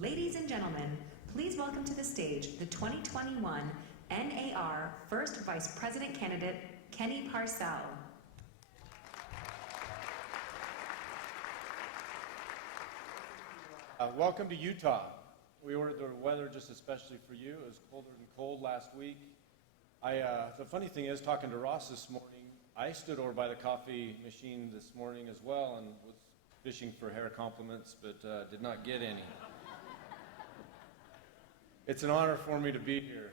Ladies and gentlemen, please welcome to the stage the 2021 NAR First Vice President candidate, Kenny Parcell. Welcome to Utah. We ordered the weather just especially for you. It was colder than cold last week. The funny thing is, talking to Ross this morning, I stood over by the coffee machine this morning as well and was fishing for hair compliments, but did not get any. It's an honor for me to be here.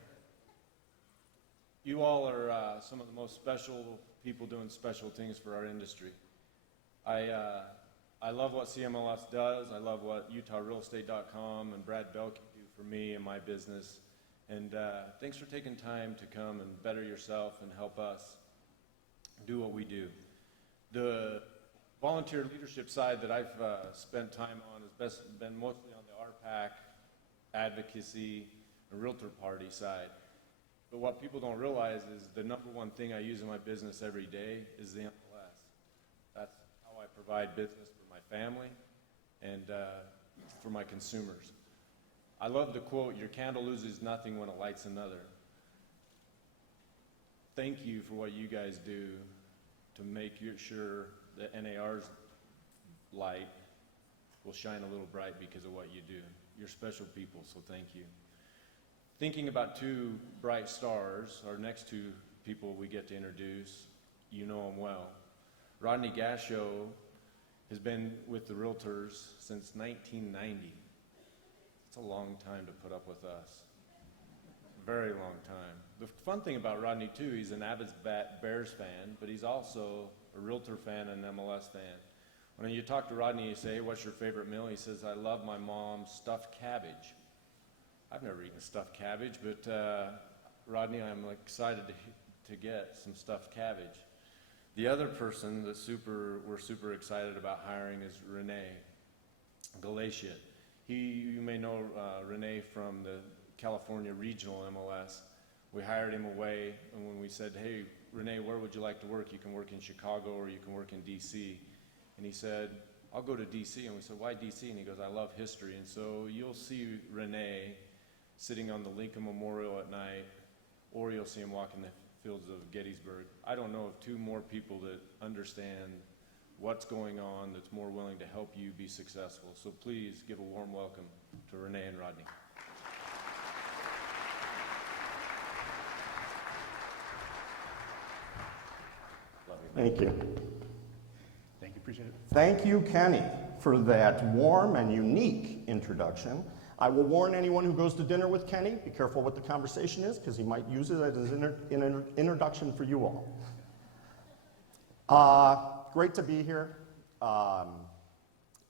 You all are some of the most special people doing special things for our industry. I love what CMLS does. I love what UtahRealEstate.com and Brad Bell can do for me and my business. And thanks for taking time to come and better yourself and help us do what we do. The volunteer leadership side that I've spent time on has been mostly on the RPAC, advocacy, and realtor party side. But what people don't realize is the number one thing I use in my business every day is the MLS. That's how I provide business for my family and for my consumers. I love the quote, "Your candle loses nothing when it lights another." Thank you for what you guys do to make sure that NAR's light will shine a little bright because of what you do. You're special people, so thank you. Thinking about two bright stars, our next two people we get to introduce, you know them well. Rodney Gansho has been with the Realtors since 1990. It's a long time to put up with us. Very long time. The fun thing about Rodney too, he's an avid Bears fan, but he's also a Realtor fan and an MLS fan. When you talk to Rodney, you say, "Hey, what's your favorite meal?" He says, "I love my mom's stuffed cabbage." I've never eaten stuffed cabbage, but Rodney, I'm excited to get some stuffed cabbage. The other person that we're super excited about hiring is Rene, Galicia. You may know Rene from the California Regional MLS. We hired him away, and when we said, "Hey, Rene, where would you like to work? You can work in Chicago or you can work in DC. And he said, "I'll go to DC." And we said, "Why DC?" And he goes, "I love history." And so you'll see Rene sitting on the Lincoln Memorial at night, or you'll see him walking the fields of Gettysburg. I don't know of two more people that understand what's going on that's more willing to help you be successful. So please give a warm welcome to Rene and Rodney. Thank you. Thank you, appreciate it. Thank you, Kenny, for that warm and unique introduction. I will warn anyone who goes to dinner with Kenny, be careful what the conversation is, because he might use it as an introduction for you all. Great to be here. I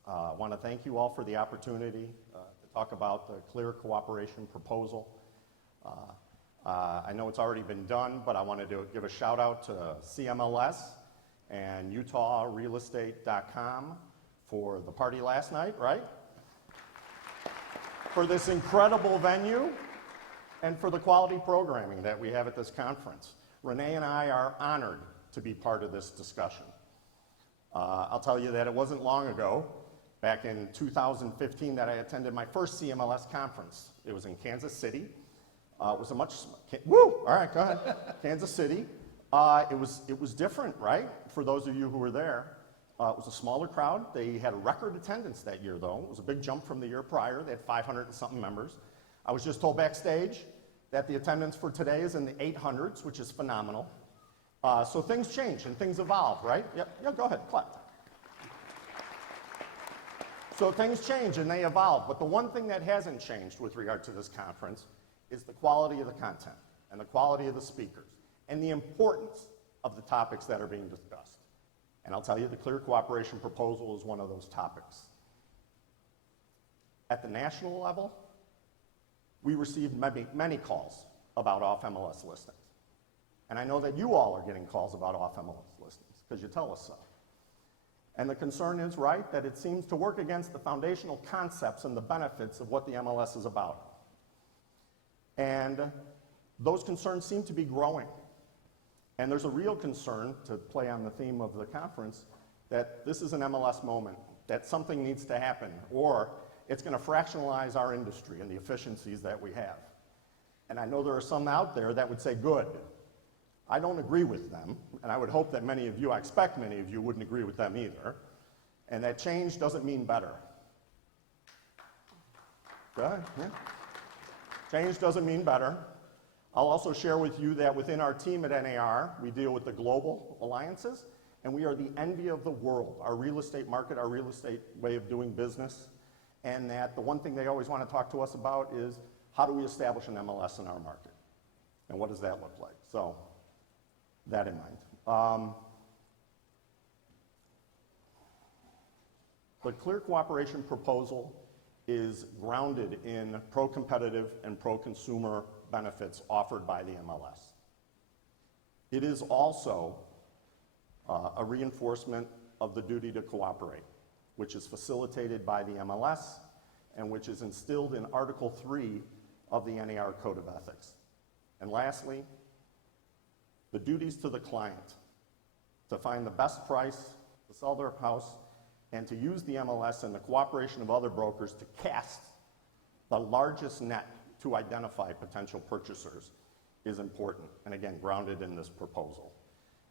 want to thank you all for the opportunity to talk about the Clear Cooperation Proposal. I know it's already been done, but I wanted to give a shout out to CMLS and UtahRealEstate.com for the party last night, right? For this incredible venue and for the quality programming that we have at this conference. Rene and I are honored to be part of this discussion. I'll tell you that it wasn't long ago, back in 2015, that I attended my first CMLS conference. It was in Kansas City. It was a all right, go ahead. Kansas City. It was different, right? For those of you who were there. It was a smaller crowd. They had a record attendance that year, though. It was a big jump from the year prior. They had 500 and something members. I was just told backstage that the attendance for today is in the 800s, which is phenomenal. So things change and things evolve, right? Yeah, go ahead, clap. So things change and they evolve, but the one thing that hasn't changed with regard to this conference is the quality of the content and the quality of the speakers and the importance of the topics that are being discussed. And I'll tell you, the Clear Cooperation Proposal is one of those topics. At the national level, we received many calls about off-MLS listings. And I know that you all are getting calls about off-MLS listings, because you tell us so. And the concern is, right, that it seems to work against the foundational concepts and the benefits of what the MLS is about. And those concerns seem to be growing. And there's a real concern, to play on the theme of the conference, that this is an MLS moment, that something needs to happen, or It's going to fractionalize our industry and the efficiencies that we have. And I know there are some out there that would say, good. I don't agree with them, and I would hope that many of you, I expect many of you wouldn't agree with them either, and that change doesn't mean better. Good, yeah. Change doesn't mean better. I'll also share with you that within our team at NAR, we deal with the global alliances, and we are the envy of the world, our real estate market, our real estate way of doing business, and that the one thing they always want to talk to us about is how do we establish an MLS in our market, and what does that look like? So, that in mind. The Clear Cooperation proposal is grounded in pro-competitive and pro-consumer benefits offered by the MLS. It is also a reinforcement of the duty to cooperate, which is facilitated by the MLS and which is instilled in Article 3 of the NAR Code of Ethics. And lastly, the duties to the client to find the best price, to sell their house, and to use the MLS and the cooperation of other brokers to cast the largest net to identify potential purchasers is important, and again, grounded in this proposal.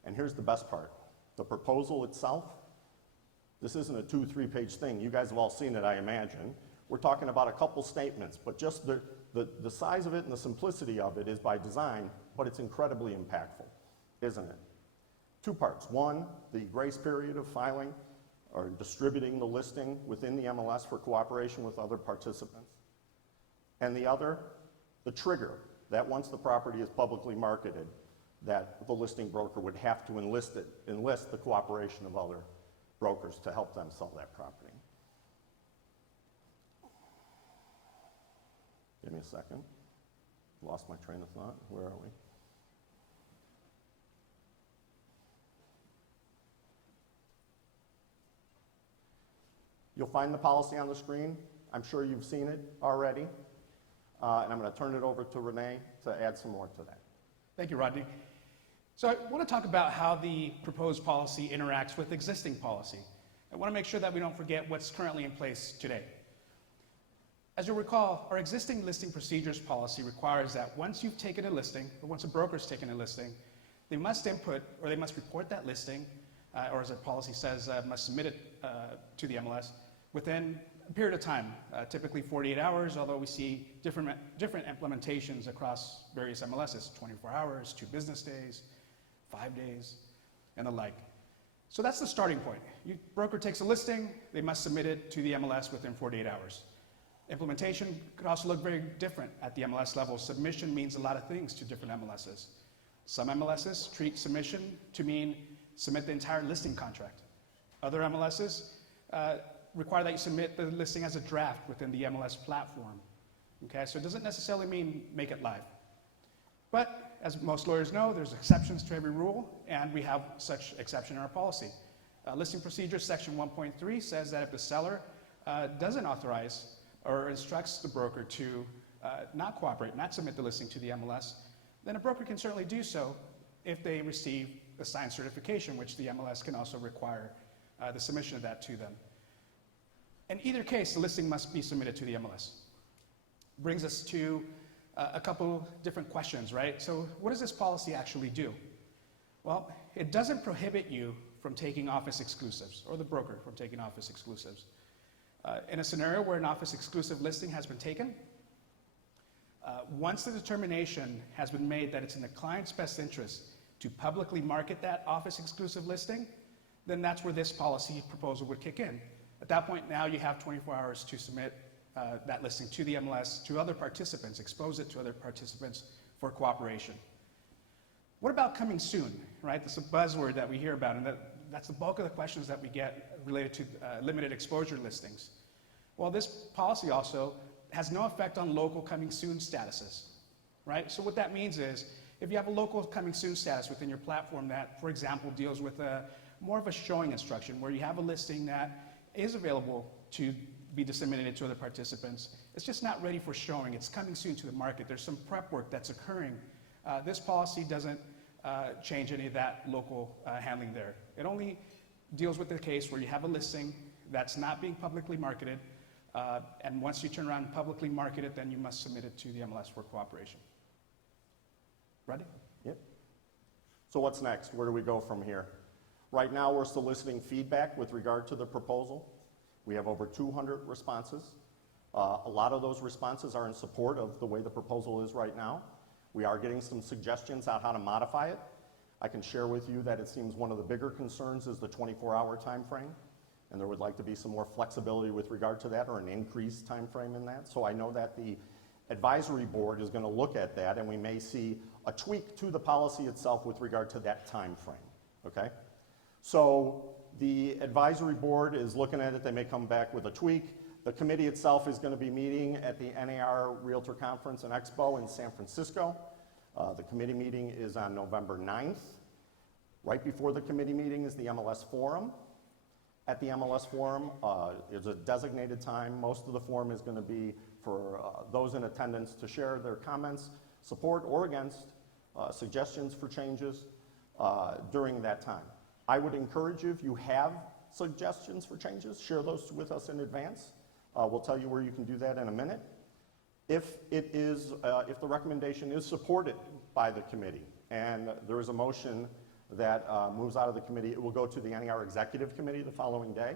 And here's the best part. The proposal itself, this isn't a 2-3 page thing. You guys have all seen it, I imagine. We're talking about a couple statements, but just the size of it and the simplicity of it is by design, but it's incredibly impactful, isn't it? 2 parts. One, the grace period of filing or distributing the listing within the MLS for cooperation with other participants. And the other, the trigger, that once the property is publicly marketed, that the listing broker would have to enlist the cooperation of other brokers to help them sell that property. Give me a second. Lost my train of thought. Where are we? You'll find the policy on the screen. I'm sure you've seen it already. And I'm going to turn it over to Rene to add some more to that. Thank you, Rodney. So I want to talk about how the proposed policy interacts with existing policy. I want to make sure that we don't forget what's currently in place today. As you'll recall, our existing listing procedures policy requires that once you've taken a listing, or once a broker's taken a listing, they must input, or they must report that listing, or as the policy says, must submit it to the MLS within a period of time, typically 48 hours, although we see different implementations across various MLSs, 24 hours, 2 business days, 5 days, and the like. So that's the starting point. Broker takes a listing, they must submit it to the MLS within 48 hours. Implementation could also look very different at the MLS level. Submission means a lot of things to different MLSs. Some MLSs treat submission to mean submit the entire listing contract. Other MLSs require that you submit the listing as a draft within the MLS platform. Okay, so it doesn't necessarily mean make it live. But as most lawyers know, there's exceptions to every rule, and we have such exception in our policy. Listing procedures section 1.3 says that if the seller doesn't authorize or instructs the broker to not cooperate, not submit the listing to the MLS, then a broker can certainly do so if they receive a signed certification, which the MLS can also require the submission of that to them. In either case, the listing must be submitted to the MLS. Brings us to a couple different questions, right? So what does this policy actually do? Well, it doesn't prohibit you from taking office exclusives, or the broker from taking office exclusives. In a scenario where an office exclusive listing has been taken, once the determination has been made that it's in the client's best interest to publicly market that office exclusive listing, then that's where this policy proposal would kick in. At that point, now you have 24 hours to submit that listing to the MLS, to other participants, expose it to other participants for cooperation. What about coming soon, right? That's a buzzword that we hear about, and that's the bulk of the questions that we get related to limited exposure listings. Well, this policy also has no effect on local coming soon statuses, right? So what that means is, if you have a local coming soon status within your platform that, for example, deals with more of a showing instruction, where you have a listing that is available to be disseminated to other participants, it's just not ready for showing, it's coming soon to the market, there's some prep work that's occurring. This policy doesn't change any of that local handling there. It only deals with the case where you have a listing that's not being publicly marketed, And once you turn around and publicly market it, then you must submit it to the MLS for cooperation. Ready? Yep. So what's next? Where do we go from here? Right now, we're soliciting feedback with regard to the proposal. We have over 200 responses. A lot of those responses are in support of the way the proposal is right now. We are getting some suggestions on how to modify it. I can share with you that it seems one of the bigger concerns is the 24-hour time frame, and there would like to be some more flexibility with regard to that, or an increased time frame in that. So I know that the advisory board is going to look at that, and we may see a tweak to the policy itself with regard to that time frame, okay? So the advisory board is looking at it. They may come back with a tweak. The committee itself is going to be meeting at the NAR Realtor Conference and Expo in San Francisco. The committee meeting is on November 9th. Right before the committee meeting is the MLS Forum. At the MLS Forum, it's a designated time. Most of the forum is going to be for those in attendance to share their comments, support or against, suggestions for changes during that time. I would encourage you, if you have suggestions for changes, share those with us in advance. We'll tell you where you can do that in a minute. If the recommendation is supported by the committee and there is a motion that moves out of the committee, it will go to the NAR Executive Committee the following day.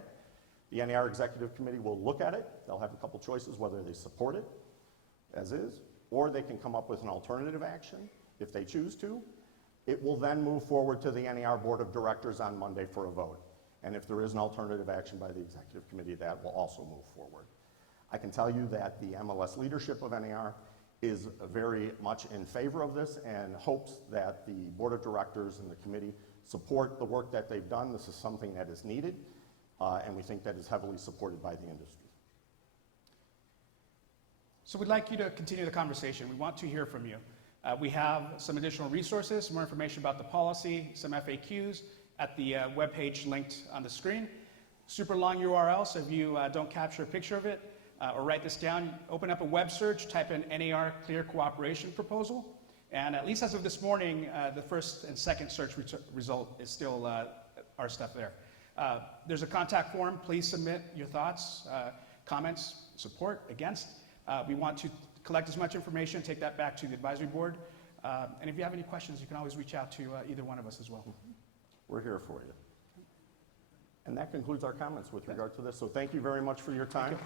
The NAR Executive Committee will look at it. They'll have a couple choices whether they support it as is, or they can come up with an alternative action if they choose to. It will then move forward to the NAR Board of Directors on Monday for a vote. And if there is an alternative action by the Executive Committee, that will also move forward. I can tell you that the MLS leadership of NAR is very much in favor of this and hopes that the Board of Directors and the committee support the work that they've done. This is something that is needed, and we think that is heavily supported by the industry. So we'd like you to continue the conversation. We want to hear from you. We have some additional resources, more information about the policy, some FAQs at the webpage linked on the screen. Super long URL, so if you don't capture a picture of it or write this down, open up a web search, type in NAR Clear Cooperation Proposal, and at least as of this morning, the first and second search result is still our stuff there. There's a contact form. Please submit your thoughts, comments, support, against. We want to collect as much information, take that back to the advisory board. And if you have any questions, you can always reach out to either one of us as well. We're here for you. And that concludes our comments with regard to this. So thank you very much for your time.